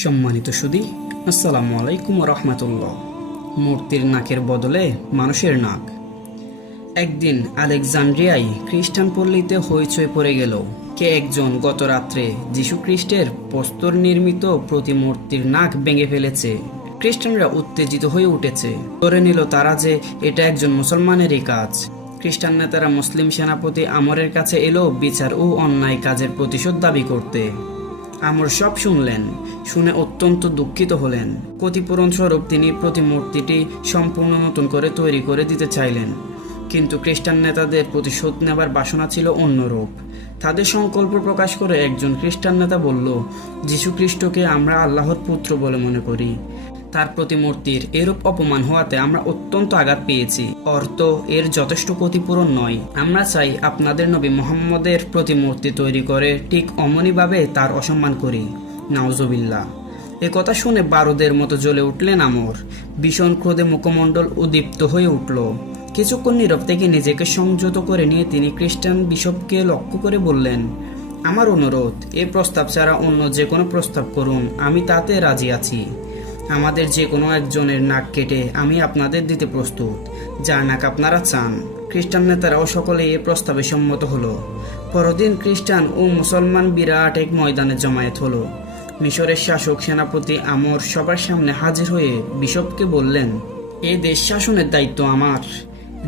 সম্মানিত সুদী, আসসালামু আলাইকুম রহমতুল্লাহ। মূর্তির নাকের বদলে মানুষের নাক। একদিন আলেকজান্ড্রিয়ায় খ্রিস্টান পল্লীতে হইচই পড়ে গেল কে একজন গত রাত্রে খ্রিস্টের প্রস্তর নির্মিত প্রতিমূর্তির নাক ভেঙে ফেলেছে। খ্রিস্টানরা উত্তেজিত হয়ে উঠেছে। ধরে নিল তারা যে এটা একজন মুসলমানেরই কাজ। খ্রিস্টান নেতারা মুসলিম সেনাপতি আমরের কাছে এলো বিচার ও অন্যায় কাজের প্রতিশোধ দাবি করতে। আমর সব শুনলেন। শুনে অত্যন্ত দুঃখিত হলেন। ক্ষতিপূরণ স্বরূপ তিনি প্রতিমূর্তিটি সম্পূর্ণ নতুন করে তৈরি করে দিতে চাইলেন। কিন্তু খ্রিস্টান নেতাদের প্রতিশোধ নেবার বাসনা ছিল অন্যরূপ। তাদের সংকল্প প্রকাশ করে একজন খ্রিস্টান নেতা বলল খ্রিস্টকে আমরা আল্লাহর পুত্র বলে মনে করি। তার প্রতিমূর্তির এরূপ অপমান হওয়াতে আমরা অত্যন্ত আঘাত পেয়েছি। অর্থ, এর যথেষ্ট ক্ষতিপূরণ নয়। আমরা চাই আপনাদের নবী মোহাম্মদের প্রতিমূর্তি তৈরি করে ঠিক অমনিভাবে তার অসম্মান করি। নাউজবিল্লা এ কথা শুনে বারুদের মতো জ্বলে উঠলেন আমর। ভীষণ ক্রোধে মুখমণ্ডল উদ্দীপ্ত হয়ে উঠল। কিছুক্ষণ নীরব থেকে নিজেকে সংযত করে নিয়ে তিনি খ্রিস্টান বিশপকে লক্ষ্য করে বললেন, আমার অনুরোধ, এ প্রস্তাব ছাড়া অন্য যে কোনো প্রস্তাব করুন, আমি তাতে রাজি আছি। আমাদের যে কোনো একজনের নাক কেটে আমি আপনাদের দিতে প্রস্তুত। যার নাক আপনারা চান। খ্রিস্টান নেতারাও সকলে এ প্রস্তাবে সম্মত হলো। পরদিন খ্রিস্টান ও মুসলমান বিরাট এক ময়দানে জমায়েত হলো। মিশরের শাসক সেনাপতি আমর সবার সামনে হাজির হয়ে বিশপকে বললেন, এ দেশ শাসনের দায়িত্ব আমার।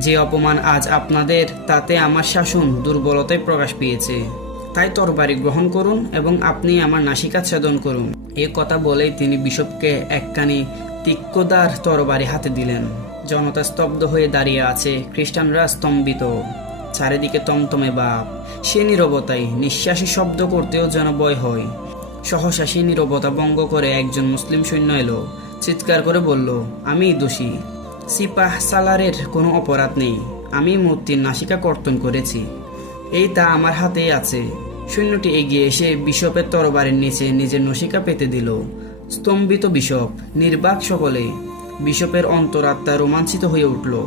যে অপমান আজ আপনাদের, তাতে আমার শাসন দুর্বলতায় প্রকাশ পেয়েছে। তাই তরবারি গ্রহণ করুন এবং আপনি আমার নাসিকা ছেদন করুন। এ কথা বলেই তিনি বিশপকে একখানি তিক্কদার তরবারি হাতে দিলেন। জনতা স্তব্ধ হয়ে দাঁড়িয়ে আছে, খ্রিস্টানরা স্তম্ভিত। চারিদিকে তমতমে বাপ। সে নীরবতায় নিঃশ্বাসী শব্দ করতেও যেন ভয় হয়। সহসা সেই নীরবতা ভঙ্গ করে একজন মুসলিম সৈন্য এলো। চিৎকার করে বলল, আমি দোষী। সিপাহ সালারের কোনো অপরাধ নেই। আমি মূর্তির নাসিকা কর্তন করেছি। এই তা আমার হাতেই আছে। সৈন্যটি এগিয়ে এসে বিশপের তরবারের নিচে নিজের নসিকা পেতে দিল। স্তম্ভিত বিশপ, নির্বাক সকলে বিশপের অন্তরাত্মা রোমাঞ্চিত হয়ে উঠল।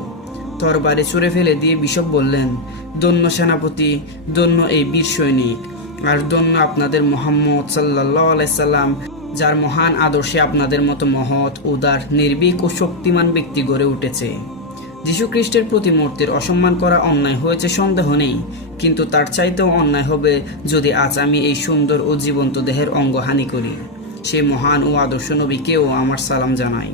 তরবারে ছুঁড়ে ফেলে দিয়ে বিশপ বললেন, দন্য সেনাপতি, দন্য এই বীর সৈনিক। আর দন্য আপনাদের মোহাম্মদ সাল্লাহ আলাইসাল্লাম যার মহান আদর্শে আপনাদের মতো মহৎ, উদার, নির্ভীক ও শক্তিমান ব্যক্তি গড়ে উঠেছে। যীশুখ্রিস্টের প্রতিমূর্তির অসম্মান করা অন্যায় হয়েছে, সন্দেহ নেই। কিন্তু তার চাইতেও অন্যায় হবে যদি আজ আমি এই সুন্দর ও জীবন্ত দেহের অঙ্গহানি করি। সে মহান ও আদর্শ নবীকেও আমার সালাম জানাই